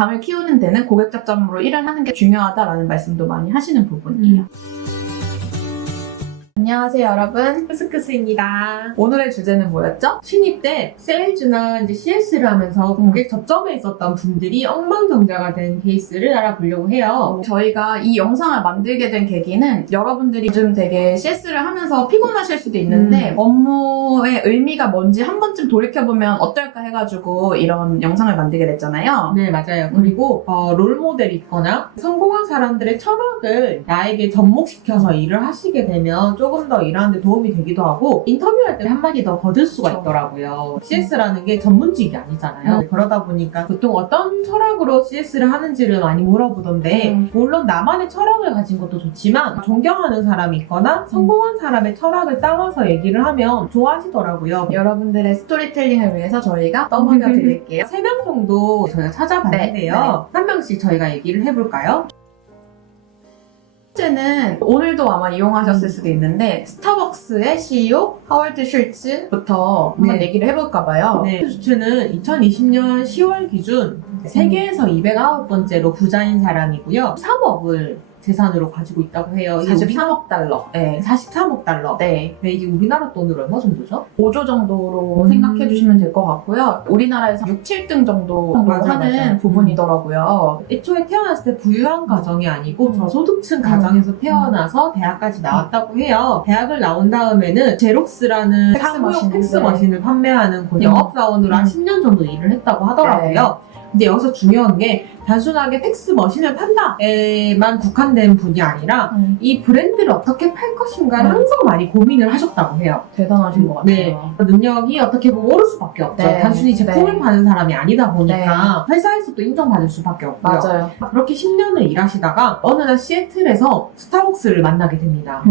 감을 키우는 데는 고객 접점으로 일을 하는 게 중요하다라는 말씀도 많이 하시는 부분이에요. 안녕하세요, 여러분. 크스크스입니다. 오늘의 주제는 뭐였죠? 신입 때 세일즈나 이제 CS를 하면서 고객 접점에 있었던 분들이 엉망정자가 된 케이스를 알아보려고 해요. 저희가 이 영상을 만들게 된 계기는 여러분들이 요즘 되게 CS를 하면서 피곤하실 수도 있는데 업무의 의미가 뭔지 한 번쯤 돌이켜보면 어떨까 해가지고 이런 영상을 만들게 됐잖아요. 네, 맞아요. 그리고 롤모델이 있거나 성공한 사람들의 철학을 나에게 접목시켜서 일을 하시게 되면 조금 더 일하는데 도움이 되기도 하고 인터뷰할 때 한마디 더 거둘 수가 그렇죠. 있더라고요. CS라는 게 전문직이 아니잖아요. 그러다 보니까 보통 어떤 철학으로 CS를 하는지를 많이 물어보던데 물론 나만의 철학을 가진 것도 좋지만 존경하는 사람이 있거나 성공한 사람의 철학을 따라서 얘기를 하면 좋아하시더라고요. 여러분들의 스토리텔링을 위해서 저희가 떠먹여 드릴게요. 3명 정도 저희가 찾아봤는데요. 네. 한 명씩 저희가 얘기를 해볼까요? 첫째는 오늘도 아마 이용하셨을 수도 있는데 스타벅스의 CEO 하월드 슐츠부터 한번 네. 얘기를 해볼까 봐요. 네, 슈츠는 2020년 10월 기준 세계에서 209번째로 부자인 사람이고요. 3억을 재산으로 가지고 있다고 해요. 43억 달러. 네. 43억 달러. 네. 네, 이게 우리나라 돈으로 얼마 정도죠? 5조 정도로 생각해 주시면 될 것 같고요. 우리나라에서 6, 7등 정도 하는 부분이더라고요. 애초에 태어났을 때 부유한 가정이 아니고 저소득층 가정에서 태어나서 대학까지 나왔다고 해요. 대학을 나온 다음에는 제록스라는 사무용 팩스머신을 판매하는 그 영업사원으로 한 10년 정도 일을 했다고 하더라고요. 근데 여기서 중요한 게 단순하게 팩스 머신을 판다에만 국한된 분이 아니라 이 브랜드를 어떻게 팔 것인가를 항상 많이 고민을 하셨다고 해요. 대단하신 것 같아요. 네. 능력이 어떻게 보면 오를 수밖에 없죠. 네. 단순히 제품을 네. 파는 사람이 아니다 보니까 회사에서도 인정받을 수밖에 없고요. 맞아요. 그렇게 10년을 일하시다가 어느 날 시애틀에서 스타벅스를 만나게 됩니다.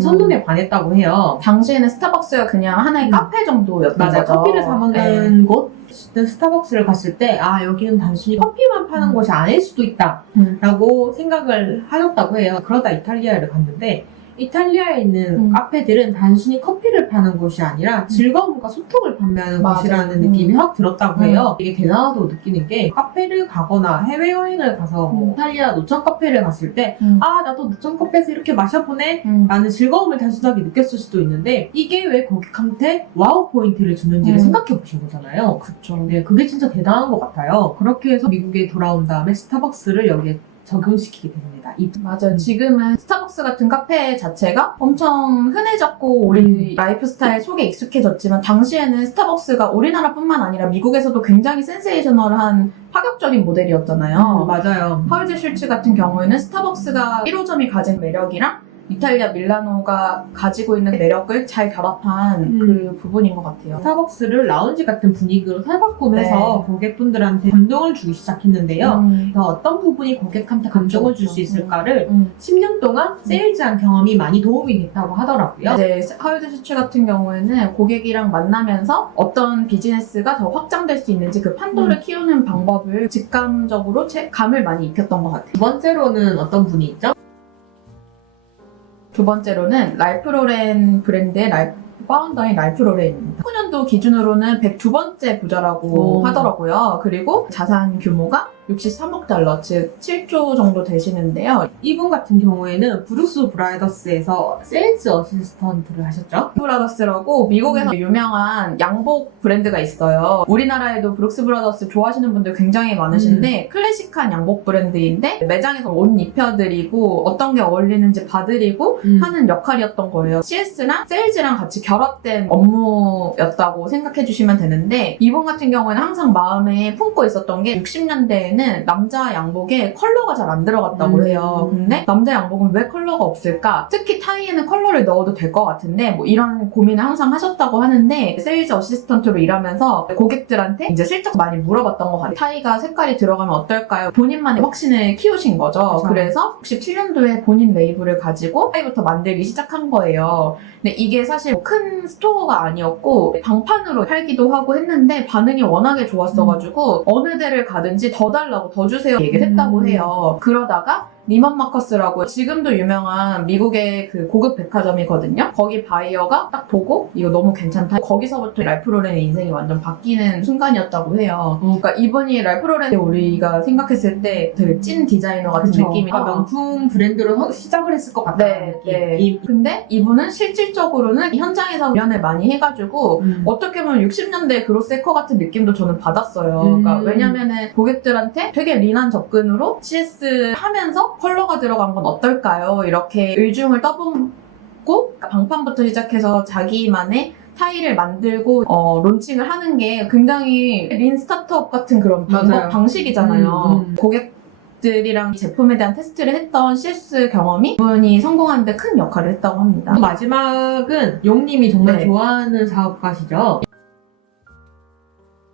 첫눈에 반했다고 해요. 당시에는 스타벅스가 그냥 하나의 카페 정도였던 맞아요. 거죠. 커피를 사 먹는 네. 곳 스타벅스를 갔을 때 여기는 단순히 커피만 파는 곳이 아닐 수도 있다 라고 생각을 하셨다고 해요. 그러다 이탈리아를 갔는데 이탈리아에 있는 카페들은 단순히 커피를 파는 곳이 아니라 즐거움과 소통을 판매하는 맞아요. 곳이라는 느낌이 확 들었다고 해요. 이게 대단하다고 느끼는 게 카페를 가거나 해외여행을 가서 이탈리아 노천 카페를 갔을 때 나도 노천 카페에서 이렇게 마셔보네 라는 즐거움을 단순하게 느꼈을 수도 있는데 이게 왜 고객한테 와우 포인트를 주는지를 생각해 보신 거잖아요. 그쵸. 네, 그게 진짜 대단한 것 같아요. 그렇게 해서 미국에 돌아온 다음에 스타벅스를 여기에 적용시키게 됩니다. 맞아요. 지금은 스타벅스 같은 카페 자체가 엄청 흔해졌고 우리 라이프 스타일 속에 익숙해졌지만 당시에는 스타벅스가 우리나라뿐만 아니라 미국에서도 굉장히 센세이셔널한 파격적인 모델이었잖아요. 맞아요. 하월드 슐츠 같은 경우에는 스타벅스가 1호점이 가진 매력이랑 이탈리아 밀라노가 가지고 있는 매력을 잘 결합한 그 부분인 것 같아요. 스타벅스를 라운지 같은 분위기로 살바꿈해서 고객분들한테 감동을 주기 시작했는데요. 어떤 부분이 고객한테 감동을 줄 수 있을까를 10년 동안 세일즈한 경험이 많이 도움이 됐다고 하더라고요. 이제 하월드 슐츠 같은 경우에는 고객이랑 만나면서 어떤 비즈니스가 더 확장될 수 있는지 그 판도를 키우는 방법을 직감적으로 감을 많이 익혔던 것 같아요. 두 번째로는 어떤 분이 있죠? 두 번째로는 랄프 로렌 브랜드의 파운더인 랄프 로렌입니다. 19년도 기준으로는 102번째 부자라고 하더라고요. 그리고 자산 규모가 63억 달러, 즉 7조 정도 되시는데요. 이분 같은 경우에는 브룩스 브라더스에서 세일즈 어시스턴트를 하셨죠? 브라더스라고 미국에서 유명한 양복 브랜드가 있어요. 우리나라에도 브룩스 브라더스 좋아하시는 분들 굉장히 많으신데 클래식한 양복 브랜드인데 매장에서 옷 입혀드리고 어떤 게 어울리는지 봐드리고 하는 역할이었던 거예요. CS랑 세일즈랑 같이 결합된 업무였다고 생각해 주시면 되는데 이분 같은 경우에는 항상 마음에 품고 있었던 게 60년대에는 남자 양복에 컬러가 잘 안 들어갔다고 해요. 근데 남자 양복은 왜 컬러가 없을까? 특히 타이에는 컬러를 넣어도 될 것 같은데 뭐 이런 고민을 항상 하셨다고 하는데 세일즈 어시스턴트로 일하면서 고객들한테 이제 슬쩍 많이 물어봤던 것 같아요. 타이가 색깔이 들어가면 어떨까요? 본인만의 확신을 키우신 거죠. 그렇죠. 그래서 67년도에 본인 레이블을 가지고 타이부터 만들기 시작한 거예요. 근데 이게 사실 큰 스토어가 아니었고 방판으로 팔기도 하고 했는데 반응이 워낙에 좋았어가지고 어느 데를 가든지 더 달라고 더 주세요 얘기를 했다고 해요. 그러다가 니먼 마커스라고 지금도 유명한 미국의 그 고급 백화점이거든요. 거기 바이어가 딱 보고 이거 너무 괜찮다. 거기서부터 랄프 로렌의 인생이 완전 바뀌는 순간이었다고 해요. 그러니까 이분이 랄프 로렌 우리가 생각했을 때 되게 찐 디자이너 같은 느낌이 명품 브랜드로 시작을 했을 것 같다는 네, 느낌. 네. 근데 이분은 실질적으로는 현장에서 연을 많이 해가지고 어떻게 보면 60년대 그로세커 같은 느낌도 저는 받았어요. 그러니까 왜냐면은 고객들한테 되게 린한 접근으로 CS 하면서 컬러가 들어간 건 어떨까요? 이렇게 의중을 떠보고 방판부터 시작해서 자기만의 스타일을 만들고 론칭을 하는 게 굉장히 린 스타트업 같은 그런 맞아요. 방식이잖아요. 고객들이랑 제품에 대한 테스트를 했던 CS 경험이 이분이 성공하는 데 큰 역할을 했다고 합니다. 마지막은 용님이 정말 네. 좋아하는 사업가시죠?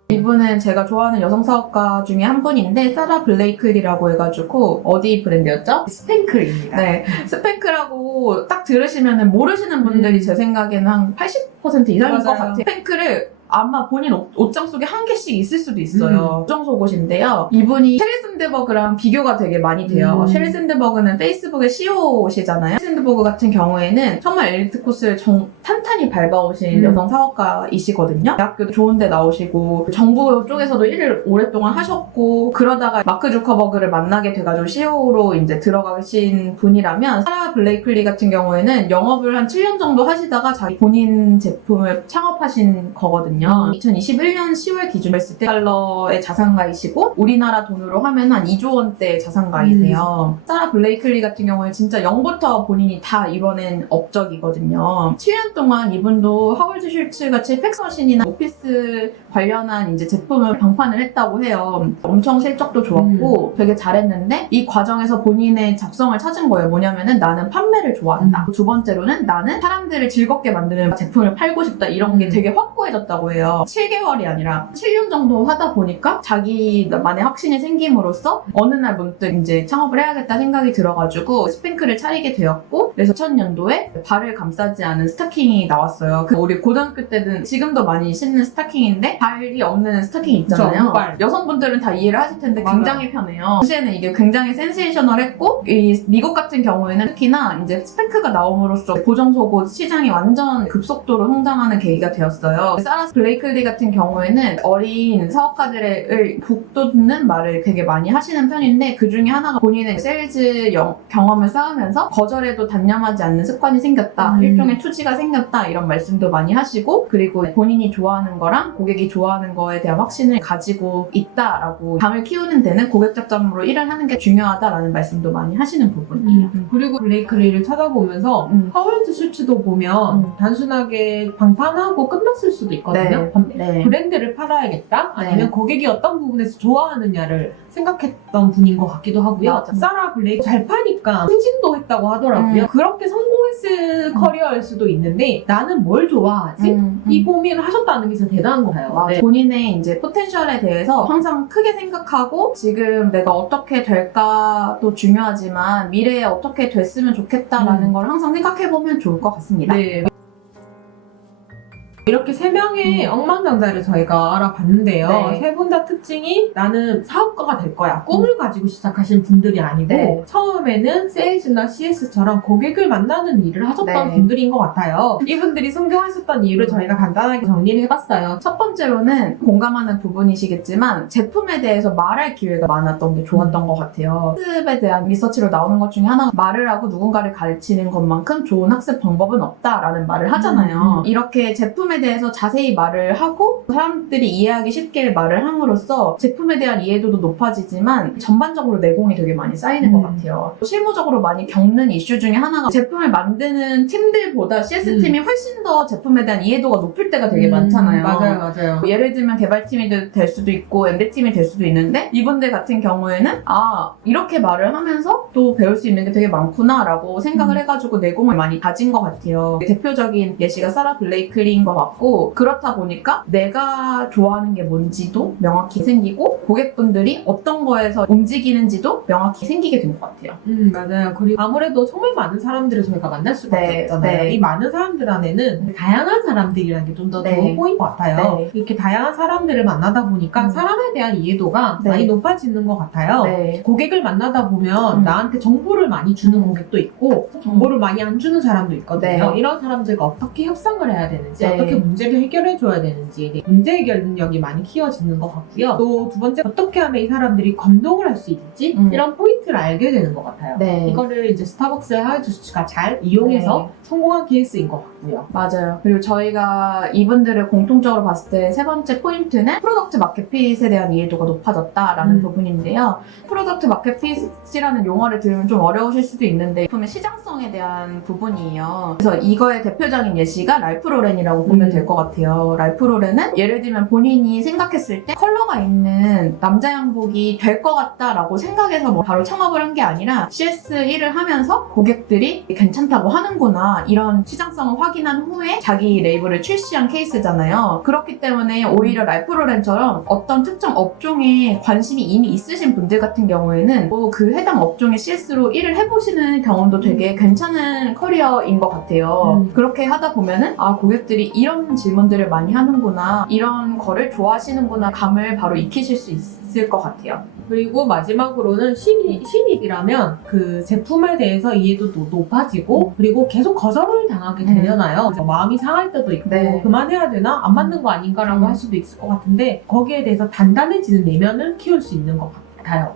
이분은 제가 좋아하는 여성 사업가 중에 한 분인데 사라 블레이클리라고 해가지고 어디 브랜드였죠? 스팽크입니다. 네, 스팽크라고 딱 들으시면 모르시는 분들이 제 생각에는 한 80% 이상일 것 맞아요. 같아요. 스팽크를 아마 본인 옷장 속에 한 개씩 있을 수도 있어요. 수정 속옷인데요. 이분이 셰리 샌드버그랑 비교가 되게 많이 돼요. 셰리 샌드버그는 페이스북의 CEO시잖아요. 셰리 샌드버그 같은 경우에는 정말 엘리트 코스를 탄탄히 밟아오신 여성 사업가이시거든요. 대학교도 좋은데 나오시고 정부 쪽에서도 일을 오랫동안 하셨고 그러다가 마크 주커버그를 만나게 돼가지고 CEO로 이제 들어가신 분이라면 사라 블레이클리 같은 경우에는 영업을 한 7년 정도 하시다가 자기 본인 제품을 창업하신 거거든요. 2021년 10월 기준 했을 때 달러의 자산가이시고 우리나라 돈으로 하면 한 2조 원대 자산가이세요. 사라 블레이클리 같은 경우에 진짜 0부터 본인이 다 이뤄낸 업적이거든요. 7년 동안 이분도 하월드 슐츠 같이 팩스머신이나 오피스 관련한 이제 제품을 방판을 했다고 해요. 엄청 실적도 좋았고 되게 잘했는데 이 과정에서 본인의 적성을 찾은 거예요. 뭐냐면은 나는 판매를 좋아한다. 두 번째로는 나는 사람들을 즐겁게 만드는 제품을 팔고 싶다. 이런 게 되게 확고해졌다고 해요. 7개월이 아니라 7년 정도 하다 보니까 자기만의 확신이 생김으로써 어느 날 문득 이제 창업을 해야겠다 생각이 들어가지고 스팽크를 차리게 되었고 그래서 2000년도에 발을 감싸지 않은 스타킹이 나왔어요. 우리 고등학교 때는 지금도 많이 신는 스타킹인데 발이 없는 스타킹 있잖아요. 무발. 여성분들은 다 이해를 하실 텐데 맞아요. 굉장히 편해요. 당시에는 이게 굉장히 센세이셔널했고 이 미국 같은 경우에는 특히나 이제 스팽크가 나옴으로써 고정 속옷 시장이 완전 급속도로 성장하는 계기가 되었어요. 사라 블레이클리 같은 경우에는 어린 사업가들을 북돋는 말을 되게 많이 하시는 편인데 그 중에 하나가 본인의 세일즈 경험을 쌓으면서 거절에도 단념하지 않는 습관이 생겼다. 일종의 투지가 생겼다. 이런 말씀도 많이 하시고 그리고 본인이 좋아하는 거랑 고객이 좋아하는 거에 대한 확신을 가지고 있다라고 감을 키우는 데는 고객 접점으로 일을 하는 게 중요하다라는 말씀도 많이 하시는 부분이에요. 그리고 블레이클리를 찾아보면서 하월드 슈츠도 보면 단순하게 방판하고 끝났을 수도 있거든요. 네. 브랜드를 팔아야겠다? 아니면 네. 고객이 어떤 부분에서 좋아하느냐를 생각했던 분인 것 같기도 하고요. 맞아. 사라 블레이크 잘 파니까 승진도 했다고 하더라고요. 그렇게 성공했을 커리어일 수도 있는데 나는 뭘 좋아하지? 이 고민을 하셨다는 게 진짜 대단한 것 같아요. 맞아. 본인의 이제 포텐셜에 대해서 항상 크게 생각하고 지금 내가 어떻게 될까도 중요하지만 미래에 어떻게 됐으면 좋겠다라는 걸 항상 생각해보면 좋을 것 같습니다. 네. 이렇게 세 명의 억만장자를 저희가 알아봤는데요. 네. 세 분 다 특징이 나는 사업가가 될 거야. 꿈을 가지고 시작하신 분들이 아니고 네. 처음에는 세일즈나 CS처럼 고객을 만나는 일을 하셨던 네. 분들인 것 같아요. 이분들이 성공하셨던 이유를 저희가 간단하게 정리를 해봤어요. 첫 번째로는 공감하는 부분이시겠지만 제품에 대해서 말할 기회가 많았던 게 좋았던 것 같아요. 학습에 대한 리서치로 나오는 것 중에 하나가 말을 하고 누군가를 가르치는 것만큼 좋은 학습 방법은 없다라는 말을 하잖아요. 이렇게 제품에 대해서 자세히 말을 하고 사람들이 이해하기 쉽게 말을 함으로써 제품에 대한 이해도도 높아지지만 전반적으로 내공이 되게 많이 쌓이는 것 같아요. 실무적으로 많이 겪는 이슈 중에 하나가 제품을 만드는 팀들보다 CS팀이 훨씬 더 제품에 대한 이해도가 높을 때가 되게 많잖아요. 맞아요. 예를 들면 개발팀이 될 수도 있고 MD팀이 될 수도 있는데 이분들 같은 경우에는 이렇게 말을 하면서 또 배울 수 있는 게 되게 많구나 라고 생각을 해가지고 내공을 많이 가진 것 같아요. 대표적인 예시가 사라 블레이클리인 것 왔고 그렇다 보니까 내가 좋아하는 게 뭔지도 명확히 생기고 고객분들이 어떤 거에서 움직이는지도 명확히 생기게 된 것 같아요. 맞아요. 그리고 아무래도 정말 많은 사람들을 저희가 만날 수밖에 네, 없잖아요. 네. 이 많은 사람들 안에는 다양한 사람들이라는 게 좀 더 네. 좋은 포인트 같아요. 네. 이렇게 다양한 사람들을 만나다 보니까 사람에 대한 이해도가 네. 많이 높아지는 것 같아요. 네. 고객을 만나다 보면 나한테 정보를 많이 주는 고객도 있고 정보를 많이 안 주는 사람도 있거든요. 네. 이런 사람들과 어떻게 협상을 해야 되는지 네. 어떻게 문제를 해결해 줘야 되는지 문제 해결 능력이 많이 키워지는 것 같고요. 또 두 번째 어떻게 하면 이 사람들이 감동을 할 수 있을지 이런 포인트를 알게 되는 것 같아요. 네. 이거를 이제 스타벅스의 하이주스가 잘 이용해서 성공한 케이스인 것 같고요. 맞아요. 그리고 저희가 이분들을 공통적으로 봤을 때 세 번째 포인트는 프로덕트 마켓핏에 대한 이해도가 높아졌다라는 부분인데요. 프로덕트 마켓핏이라는 용어를 들으면 좀 어려우실 수도 있는데 보면 시장성에 대한 부분이에요. 그래서 이거의 대표적인 예시가 랄프 로렌이라고 보면 될 것 같아요. 랄프 로렌은 예를 들면 본인이 생각했을 때 컬러가 있는 남자 양복이 될 것 같다라고 생각해서 뭐 바로 창업을 한 게 아니라 CS1을 하면서 고객들이 괜찮다고 하는구나 이런 시장성을 확인한 후에 자기 레이블을 출시한 케이스잖아요. 그렇기 때문에 오히려 랄프 로렌처럼 어떤 특정 업종에 관심이 이미 있으신 분들 같은 경우에는 또 그 해당 업종의 CS로 일을 해보시는 경험도 되게 괜찮은 커리어인 것 같아요. 그렇게 하다 보면은 아 고객들이 이런 질문들을 많이 하는구나 이런 거를 좋아하시는구나 감을 바로 익히실 수 있을 것 같아요. 그리고 마지막으로는 신입이라면 그 제품에 대해서 이해도도 높아지고 그리고 계속 거절을 당하게 되잖아요. 그래서 마음이 상할 때도 있고 네. 그만해야 되나? 안 맞는 거 아닌가라고 할 수도 있을 것 같은데 거기에 대해서 단단해지는 내면을 키울 수 있는 것 같아요.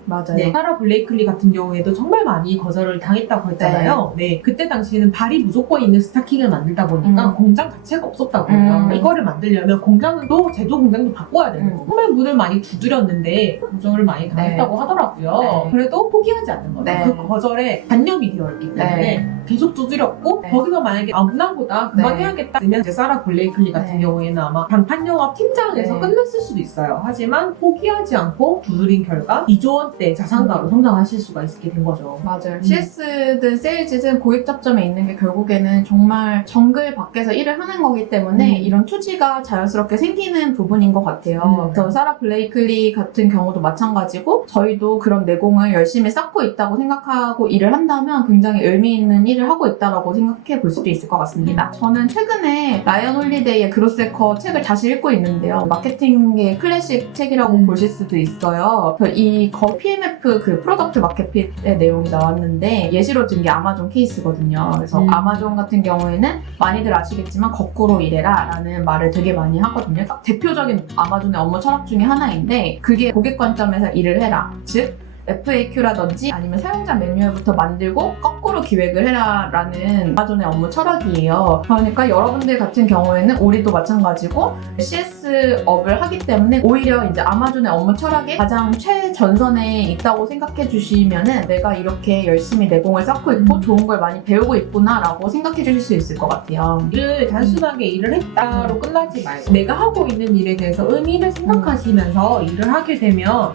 맞아요. 네, 사라 블레이클리 같은 경우에도 정말 많이 거절을 당했다고 했잖아요. 네, 그때 당시에는 발이 무조건 있는 스타킹을 만들다 보니까 공장 자체가 없었다고 해요. 이거를 만들려면 공장도 제조 공장도 바꿔야 되는 거고 정말 문을 많이 두드렸는데 거절을 많이 당했다고 하더라고요. 네. 그래도 포기하지 않는 거죠. 네. 그 거절에 단념이 되어 있기 때문에 계속 두드렸고 네. 거기서 만약에 무난보다 그만해야겠다 하면 이제 사라 블레이클리 같은 네. 경우에는 아마 방판영업 팀장에서 네. 끝났을 수도 있어요. 하지만 포기하지 않고 두드린 결과 2조 원대 자산가로 성장하실 수가 있게 된 거죠. 맞아요. CS든 세일즈든 고객 접점에 있는 게 결국에는 정말 정글 밖에서 일을 하는 거기 때문에 이런 투지가 자연스럽게 생기는 부분인 것 같아요. 그래서 사라 블레이클리 같은 경우도 마찬가지고 저희도 그런 내공을 열심히 쌓고 있다고 생각하고 일을 한다면 굉장히 의미 있는 일을 하고 있다고 생각해 볼 수도 있을 것 같습니다. 저는 최근에 라이언 홀리데이의 그로세커 책을 다시 읽고 있는데요. 마케팅의 클래식 책이라고 보실 수도 있어요. 그래서 이 PMF 그 프로덕트 마켓핏의 내용이 나왔는데 예시로 든 게 아마존 케이스거든요. 그래서 아마존 같은 경우에는 많이들 아시겠지만 거꾸로 일해라 라는 말을 되게 많이 하거든요. 대표적인 아마존의 업무 철학 중에 하나인데 그게 고객 관점에서 일을 해라. 즉 FAQ라든지 아니면 사용자 매뉴얼부터 만들고 거꾸로 기획을 해라 라는 아마존의 업무 철학이에요. 그러니까 여러분들 같은 경우에는 우리도 마찬가지고 CS업을 하기 때문에 오히려 이제 아마존의 업무 철학이 가장 최전선에 있다고 생각해 주시면은 내가 이렇게 열심히 내공을 쌓고 있고 좋은 걸 많이 배우고 있구나 라고 생각해 주실 수 있을 것 같아요. 일을 단순하게 일을 했다로 끝나지 말고 내가 하고 있는 일에 대해서 의미를 생각하시면서 일을 하게 되면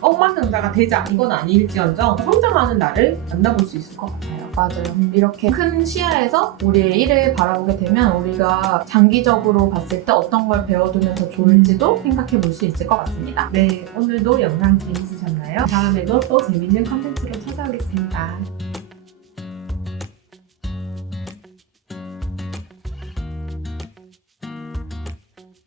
억만장자가 되자 이건 아닐지언정 성장하는 나를 만나볼 수 있을 것 같아요. 맞아요. 이렇게 큰 시야에서 우리의 일을 바라보게 되면 우리가 장기적으로 봤을 때 어떤 걸 배워두면 더 좋을지도 생각해 볼 수 있을 것 같습니다. 네, 오늘도 영상 재밌으셨나요? 다음에도 또 재밌는 컨텐츠로 찾아오겠습니다.